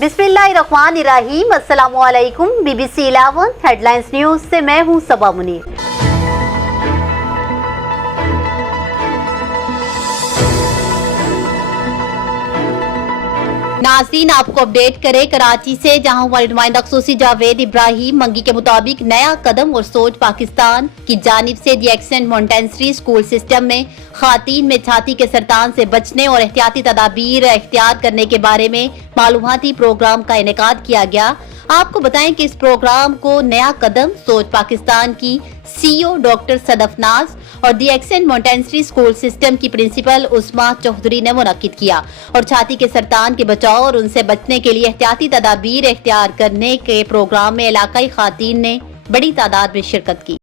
बिस्मिल्लाहिर्रहमानिर्रहीम। अस्सलामुअलैकुम। BBC 11 headlines news से मैं हूं सबा मुनीर। नाज़रीन, आपको अपडेट करें कराची से, जहां हमारे नुमाइंदा खसूसी जावेद इब्राहिम मंगी के मुताबिक नया कदम और सोच पाकिस्तान की जानिब से दी एक्सेंट मोंटेसरी स्कूल सिस्टम में खातीन में छाती के सरतान से बचने और एहतियाती तदाबीर इख्तियार करने के बारे में मालूमाती प्रोग्राम का इनेकाद किया गया। आपको बताएं कि इस प्रोग्राम को नया कदम सोच पाकिस्तान की CEO डॉक्टर सदफ नाज और दी एक्सेंट मोंटेसरी स्कूल सिस्टम की प्रिंसिपल उस्मा चौधरी ने मुनक्किद किया और छाती के सरतान के बचाव और उनसे बचने के लिए एहतियाती तदाबीर इख्तियार करने के प्रोग्राम में इलाकाई खातीन ने बड़ी तादाद में शिरकत की।